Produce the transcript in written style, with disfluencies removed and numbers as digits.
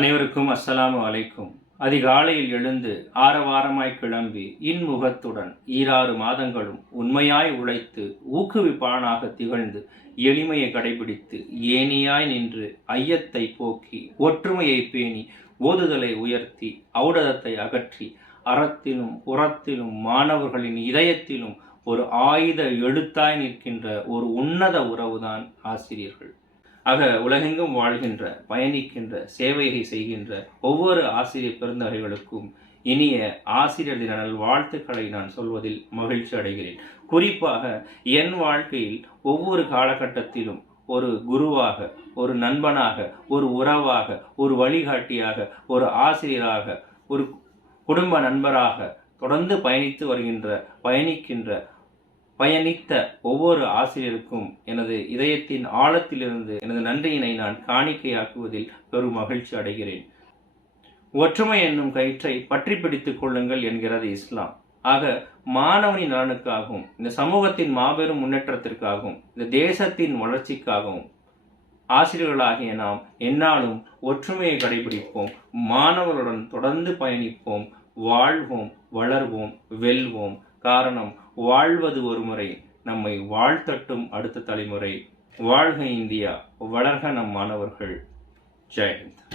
அனைவருக்கும் அஸ்ஸலாமு அலைக்கும். அதிகாலையில் எழுந்து ஆரவாரமாய் கிளம்பி இன்முகத்துடன் 6 மாதங்களும் உண்மையாய் உழைத்து ஊக்குவிப்பானாக திகழ்ந்து எளிமையை கடைபிடித்து ஏணியாய் நின்று ஐயத்தை போக்கி ஒற்றுமையை பேணி ஓதுதலை உயர்த்தி ஔடதத்தை அகற்றி அறத்திலும் புறத்திலும் மாணவர்களின் இதயத்திலும் ஒரு ஆயுத எழுத்தாய் நிற்கின்ற ஒரு உன்னத உறவுதான் ஆசிரியர்கள். ஆக உலகெங்கும் வாழ்கின்ற பயணிக்கின்ற சேவையை செய்கின்ற ஒவ்வொரு ஆசிரியர் பெருந்தகைகளுக்கும் இனிய ஆசிரியர் தின வாழ்த்துக்களை நான் சொல்வதில் மகிழ்ச்சி அடைகிறேன். குறிப்பாக என் வாழ்க்கையில் ஒவ்வொரு காலகட்டத்திலும் ஒரு குருவாக, ஒரு நண்பனாக, ஒரு உறவாக, ஒரு வழிகாட்டியாக, ஒரு ஆசிரியராக, ஒரு குடும்ப நண்பராக தொடர்ந்து பயணித்த ஒவ்வொரு ஆசிரியருக்கும் எனது இதயத்தின் ஆழத்திலிருந்து எனது நன்றியினை நான் காணிக்கையாக்குவதில் பெரும் மகிழ்ச்சி அடைகிறேன். ஒற்றுமை என்னும் கயிற்றை பற்றி பிடித்துக் கொள்ளுங்கள் என்கிறது இஸ்லாம். ஆக மாணவனின் நலனுக்காகவும் இந்த சமூகத்தின் மாபெரும் முன்னேற்றத்திற்காகவும் இந்த தேசத்தின் வளர்ச்சிக்காகவும் ஆசிரியர்களாகிய நாம் எந்நாளும் ஒற்றுமையை கடைபிடிப்போம், மாணவர்களுடன் தொடர்ந்து பயணிப்போம், வாழ்வோம், வளர்வோம், வெல்வோம். காரணம், வாழ்வது ஒரு முறை, நம்மை வாழ்த்தட்டும் அடுத்த தலைமுறை. வாழ்க இந்தியா, வளர்க நம் மாணவர்கள். ஜெய் ஹிந்த்.